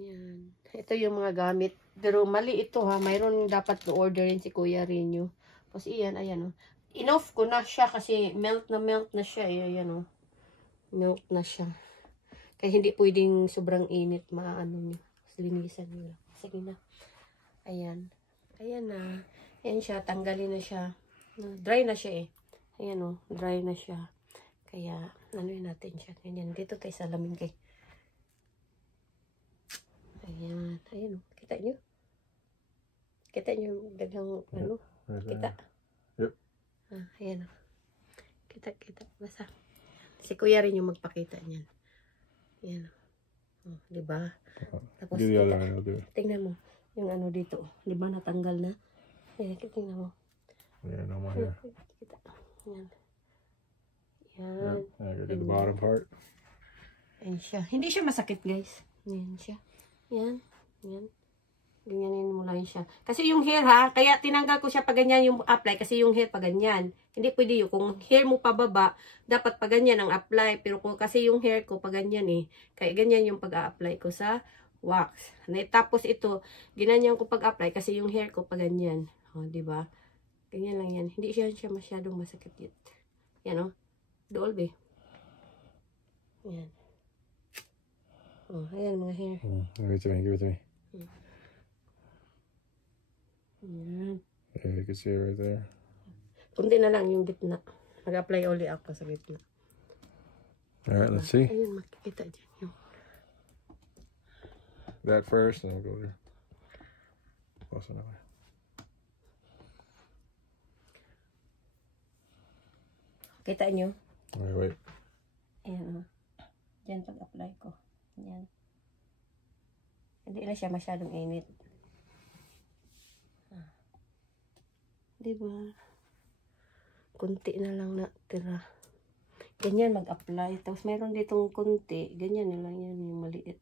Yan. Ito yung mga gamit. Pero mali ito ha. Mayroon dapat orderin si Kuya Rinyo. Tapos iyan, ayan o. Enough ko na siya kasi melt na siya. Ayan o. Melt na siya. Kaya hindi pwedeng sobrang init. Maano nyo. Linisan nyo. Sige na. Ayan. Ayan na. Ayan siya. Tanggalin na siya. Dry na siya eh. Ayan o. Dry na siya. Kaya, ano yun natin siya. Ayan. Dito tayo sa lamin kay. Ayan. Ayan o. Kita nyo? Kita nyo dagang ano? Kita? Yep. Ah, ayan o. Kita. Basta. Si Kuya rin yung magpakita niyan. Ayan o. Oh, diba? Tapos, tingnan mo. Yung ano dito. Diba natanggal na? Ayan, tingnan mo. Yeah, no more here. Kita. Ayan. Ayan. I got the bottom part. Ayan siya. Hindi siya masakit, guys. Ayan siya. Ayan. Ayan. Ganyanin mo lang siya. Kasi yung hair ha, kaya tinanggal ko siya pa ganyan yung apply kasi yung hair pa ganyan. Hindi pwede yun. Kung hair mo pababa, dapat pa ganyan ang apply. Pero kung kasi yung hair ko pa ganyan eh. Kaya ganyan yung pag-a-apply ko sa wax. Tapos ito, ginanyan ko pag-apply kasi yung hair ko pa ganyan. O, diba? Ganyan lang yan. Hindi siya masyadong masakit yun. Yan o. Dolbe. Yan. Oh, ayan mga hair. Give it to me. Ayan. Yeah, you can see it right there. Kunti na lang yung gitna. Mag-apply uli ako sa gitna. Alright, let's see. Ayun, makikita dyan yung... That first, and I'll go there. Close enough. Kita nyo? Alright, wait. Ayan o. Diyan pag-apply ko. Ayan. Hindi na siya masyadong init. Diba? Kunti na lang natira. Ganyan mag-apply. Tapos mayroon ditong kunti. Ganyan lang yan. Yung maliit.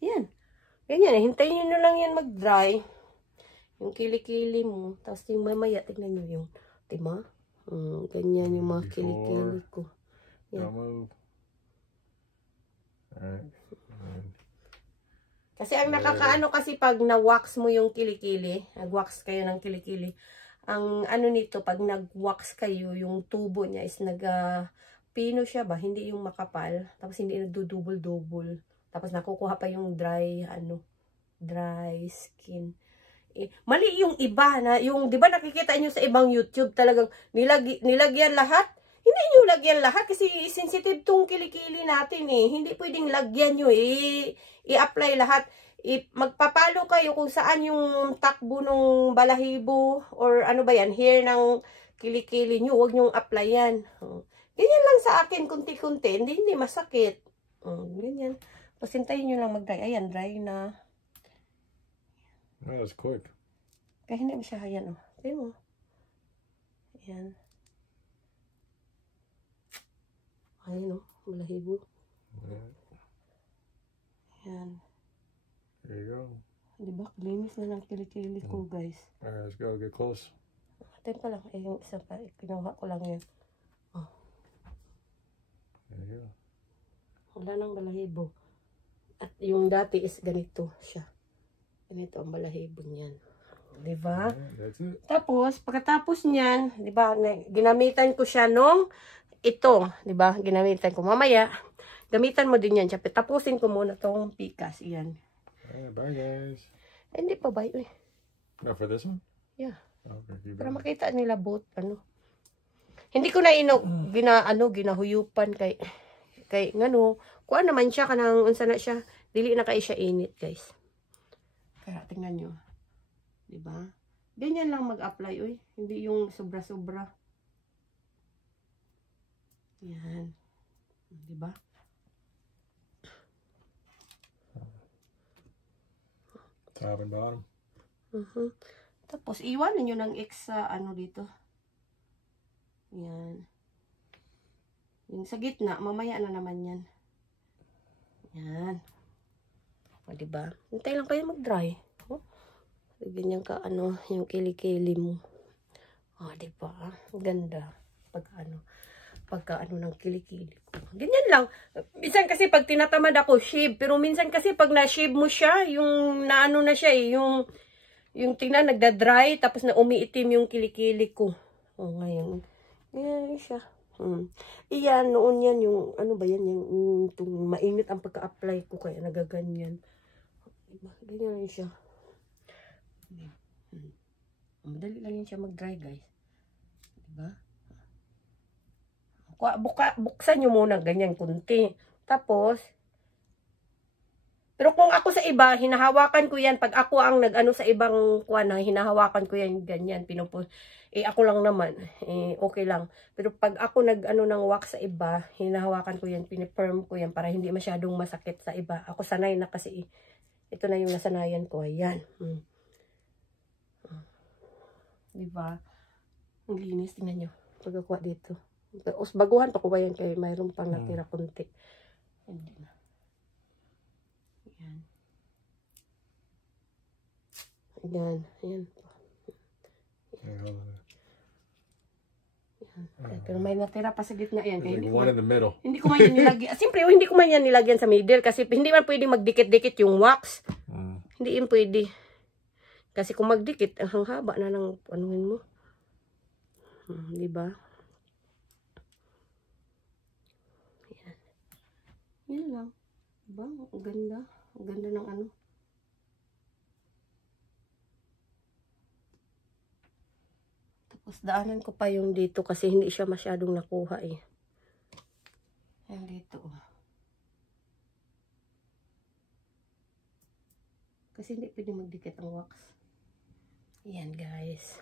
Yan. Ganyan. Hintayin nyo na lang yan mag-dry. Yung kilikili mo. Tapos yung mamaya, tignan nyo yung, diba? Ganyan yung mga kilikili ko. Yan. Don't move. Alright. Kasi ang nakakaano kasi pag na-wax mo yung kilikili, nag-wax kayo ng kilikili, ang ano nito, pag nag-wax kayo, yung tubo niya is pino siya ba? Hindi yung makapal. Tapos hindi nagdo-double-double. Tapos nakukuha pa yung dry skin. Mali yung iba na, yung, di ba nakikita nyo sa ibang YouTube, talagang nilagyan lahat. Hindi nyo lagyan lahat kasi sensitive tong kilikili natin eh. Hindi pwedeng lagyan nyo eh. I-apply lahat. Magpapalo kayo kung saan yung takbo ng balahibo or ano ba yan, hair ng kilikili nyo. Huwag nyo apply yan. Ganyan lang sa akin, kunti-kunti. Hindi masakit. Ganyan. Pasintayin nyo lang mag-dry. Ayan, dry na. Oh, that's quick. Kaya hindi mo siya, ayan o. Ayan mo. Ayan. Ayan o, balahibo. Ayan. There you go. Diba? Linis na ng kilikili ko, guys. Alright, let's go. Get close. Atin pa lang. Yung isa pa. Kinuha ko lang yan. Oh. There you go. Wala nang balahibo. At yung dati is ganito siya. Ganito ang balahibo niyan. Diba? That's it. Tapos, pagkatapos niyan, diba, ginamitan ko siya nung ito. Diba? Ginamitan ko. Mamaya, gamitan mo din yan. Siya. Tapusin ko muna tong pikas. Iyan. Alright, bye guys. Ay, hindi pa ba? Uy. No, for this one? Yeah. Okay, Para makita nila both, ano. Hindi ko na ginahuyupan kay ngano, kuha naman siya kanang unsa na siya, dili na kay siya init, guys. Kaya tingnan nyo. 'Di ba? Ganyan lang mag-apply, oy. Hindi yung sobra-sobra. Yan. 'Di ba? Top and bottom. Tapos, iwanan nyo ng extra, ano dito. Yan. Yung sa gitna, mamaya na naman yan. Yan. O, diba? Hintay lang kayo mag-dry. O, ganyan ka, ano, yung kilikili mo. O, diba? Ganda. Pag, ano. pagka ano ng kilikili ko. Ganyan lang. Minsan kasi pag tinatamad ako, shave. Pero minsan kasi pag na-shave mo siya, yung naano na siya eh, yung tingnan, nagda-dry, tapos na umiitim yung kilikili ko. O, ngayon. Ganyan siya. Iyan, noon yan, yung, ano ba yan, yung mainit ang pagka-apply ko, kaya nagaganyan. Ganyan siya. Madali lang yan siya mag-dry, guys. Diba? Buksan nyo muna ganyan kunti. Tapos, pero kung ako sa iba, hinahawakan ko yan. Pag ako ang nag-ano sa ibang kuwan, hinahawakan ko yan ganyan. Ako lang naman. Okay lang. Pero pag ako nag-ano ng wax sa iba, hinahawakan ko yan. Pinifirm ko yan para hindi masyadong masakit sa iba. Ako sanay na kasi. Ito na yung nasanayan ko. Ayan. Diba? Ang linis. Tingnan nyo. Pagkakuha dito. Tapos baguhan pa ko ba yan kaya mayroon pang natira kunti. Hindi na. Ayan. Ayan. Ayan. Ayan. Pero may natira pa sa gitna yan. Like one in the middle. Hindi ko man yan nilagyan. Siyempre, hindi ko man yan nilagyan sa middle kasi hindi man pwede magdikit-dikit yung wax. Hindi yun pwede. Kasi kung magdikit, ang haba na ng anuhin mo. Diba? Ayan. Yan lang. Diba? Ang ganda. Ang ganda ng ano. Tapos daanan ko pa yung dito kasi hindi siya masyadong nakuha eh. Ayan dito. Kasi hindi pwede magdikit ang wax. Ayan guys.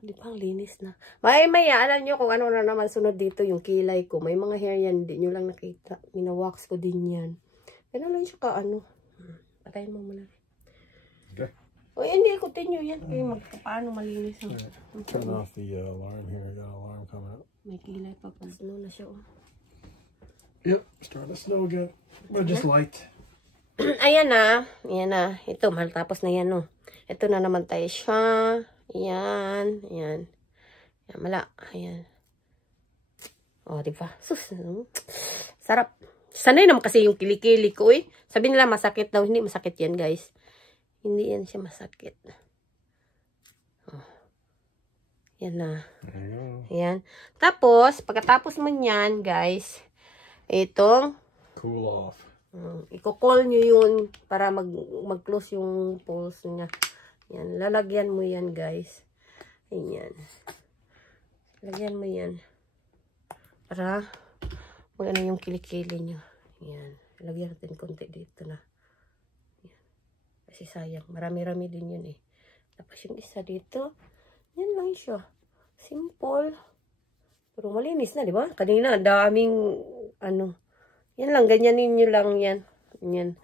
Di ba, ang linis na. Maya, alam nyo kung ano na naman sunod dito, yung kilay ko. May mga hair yan, hindi nyo lang nakita. Minawax ko din yan. Pero lang siya ka, ano. Patayin mo muna. Okay. O, hindi, ikutin nyo yan. Kaya paano malinis. Turn off the alarm here. I got an alarm coming up. May kilay pa. Snow na siya, oh. Yep, starting to snow again. But just light. Ayan na. Ayan na. Ito, tapos na yan, oh. Ito na naman tayo siya. Ayan. Ayan. Ayan, mala. Ayan. O, diba? Sus. Sarap. Sanay naman kasi yung kilikili ko, eh. Sabi nila masakit daw. Hindi masakit yan, guys. Hindi yan siya masakit. Oh. Ayan na. Ayan. Tapos, pagkatapos mo yan, guys, itong cool off. Iko-call nyo yun para mag-close yung pulse niya. Yan, lalagyan mo yan guys. Ayan. Lagyan mo yan. Para magano yung kilikili nyo. Ayan. Lagyan natin konti dito na. Ayan. Kasi sayang. Marami-rami din yun eh. Tapos yung isa dito. Yan lang siya. Simple. Pero malinis na, di ba? Kanina, daming ano. Yan lang. Ganyanin nyo lang yan. Yan.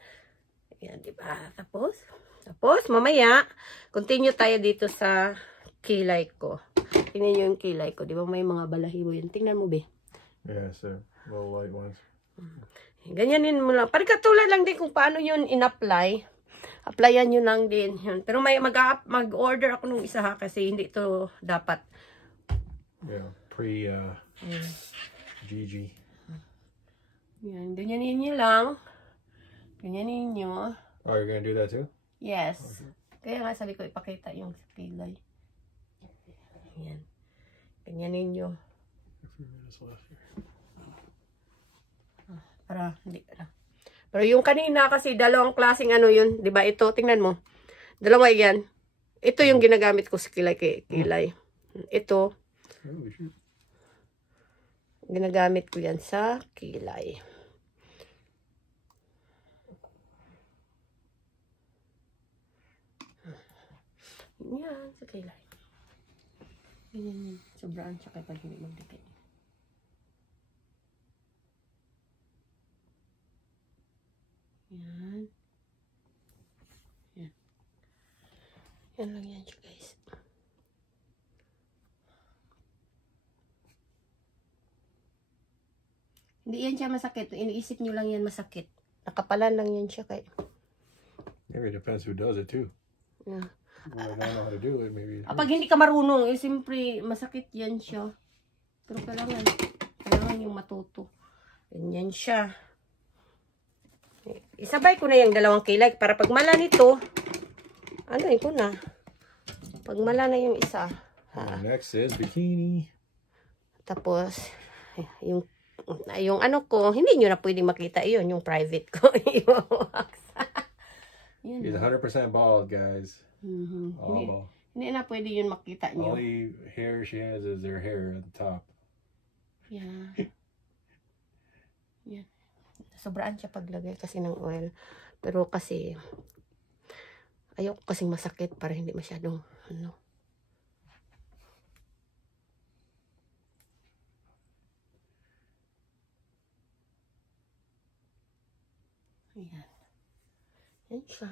Ayan, di ba? Tapos, mamaya, continue tayo dito sa kilay ko. Tingnan nyo yung kilay ko. Di ba may mga balahibo yun? Tingnan mo, be. Yeah, sir. Little light ones. Ganyanin mo lang. Parang katulad lang din kung paano yun in-apply. Applyan nyo lang din. Yun. Pero may mag-order ako nung isa ha, kasi hindi to dapat. Yeah, GG. Yan, ganyanin nyo lang. Ganyanin nyo. Oh, you're gonna do that too? Yes. Okay. Kaya nga sabi ko ipakita yung kilay. Yan. Ganyanin nyo. Para, hindi na. Pero yung kanina kasi dalawang klaseng ano yun. Diba ito? Tingnan mo. Dalawa yan. Ito yung ginagamit ko sa kilay. Ito. Ginagamit ko yan sa kilay. Yan, sa kilay. Yan, sobraan siya kapag hindi magdikit. Yan. Yan. Yan lang yan siya, guys. Hindi yan siya masakit. Iniisip nyo lang yan masakit. Nakapalan lang yan siya kay. Maybe it depends who does it too. Yeah. Well, I don't know how to do it. Maybe. Pag hindi ka marunong, siyempre masakit yan siya. Pero kailangan matuto. Ganyan siya. Isabay ko na yung dalawang kilay para pag mala nito, ano ko na. Pag mala na yung isa. Next is bikini. Tapos, yung ano ko, hindi nyo na pwedeng makita yun, yung private ko. He's 100% bald, guys. Hindi, hindi na pwede yun makita nyo. Only hair she has is her hair at the top. Yeah. Yan. Sobraan siya paglagay kasi ng oil. Pero kasi, ayoko kasing masakit para hindi masyadong, ano. Ayan. Yan siya.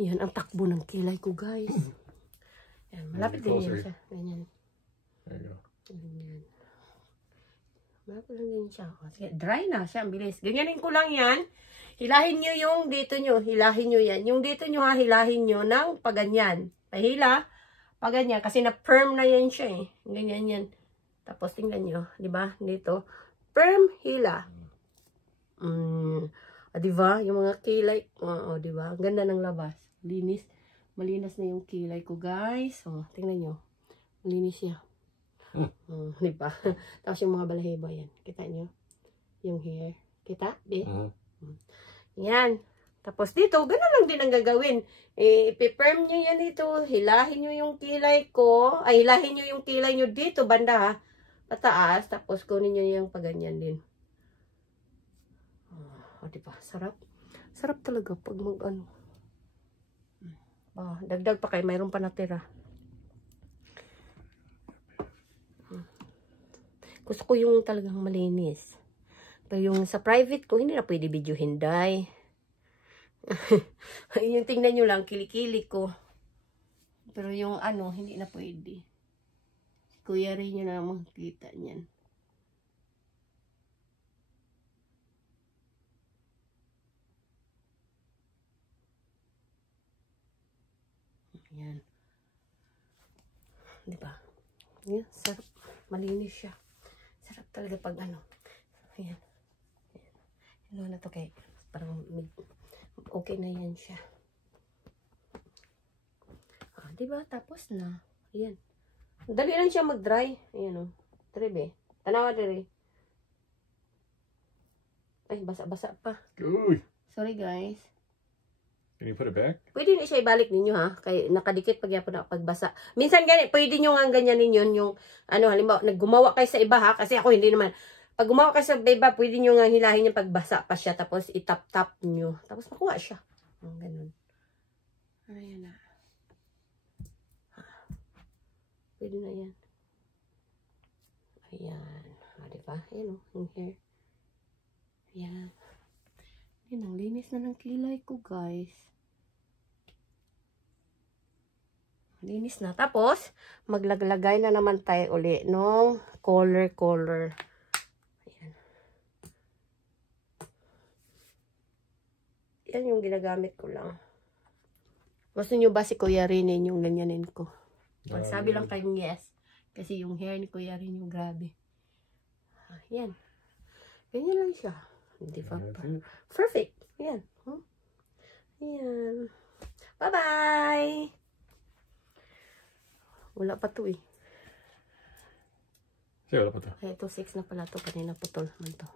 Yan ang takbo ng kilay ko, guys. Yan, malapit din yan siya. Ganyan. There you go. Ganyan. Malapit lang din siya. Sige, dry na siya. Ang bilis. Ganyanin ko lang yan. Hilahin nyo yung dito nyo. Hilahin nyo yan. Yung dito nyo ha, hilahin nyo ng paganyan. Pahila. Paganyan. Kasi na-firm na yan siya eh. Ganyan yan. Tapos tingnan nyo. Diba? Dito. Firm, hila. Diba? Yung mga kilay. Diba? Ang ganda ng labas. Linis. Malinis na yung kilay ko, guys. Tingnan nyo. Malinis siya. Diba? Tapos yung mga balahibo yan. Kita nyo? Yung hair. Kita? Di? Yan. Tapos dito, gano'n lang din ang gagawin. Ipi-firm nyo yan dito. Hilahin nyo yung kilay ko. Ay, hilahin nyo yung kilay nyo dito, banda ha. Pataas. Tapos kunin nyo yung paganyan din. Diba? Sarap. Sarap talaga pag mag-ano. Dagdag pa kayo. Mayroon pa natira. Gusto ko yung talagang malinis. Pero yung sa private ko, hindi na pwede video hinday. Yung tingnan nyo lang, kilikili ko. Pero yung ano, hindi na pwede. Kuya rin nyo na makikita niyan. Ayan. Diba? Ayan, sarap. Malinis siya. Sarap talaga pag ano. Ayan. Ano na to kay parang okay na yan siya. Diba? Tapos na. Ayan. Dali lang siya mag-dry. Ayan o. Trebe. Tanawa diri. Ay, basa-basa pa. Uy. Sorry guys. Can you put it back? Pwede na siya ibalik ninyo ha. Kaya nakadikit pag yapon na pagbasa. Minsan ganyan, pwede nyo nga ganyan ninyo yung, ano, halimbawa, naggumawa kayo sa iba ha. Kasi ako hindi naman. Pag gumawa kayo sa iba, pwede nyo nga hilahin yung pagbasa pa siya. Tapos itap-tap nyo. Tapos makuha siya. Ganun. Ayan na. Pwede na yan. Ayan. Diba? Ayan o. Yung hair. Ayan. Ayan. Ang linis na ng kilay ko guys. Linis na. Tapos, maglaglagay na naman tayo uli nung color. Ayan. Yan yung ginagamit ko lang. Gusto nyo ba si Kuya Rinin yung ganyanin ko? Magsabi lang kayong yes. Kasi yung hair ni Kuya Rin yung grabe. Ayan. Ganyan lang siya. Hindi pa. Perfect. Ayan. Ayan. Bye-bye! Wala pa to eh. Wala pa to. Ay, ito 6 na pala to. Kanina putol man to.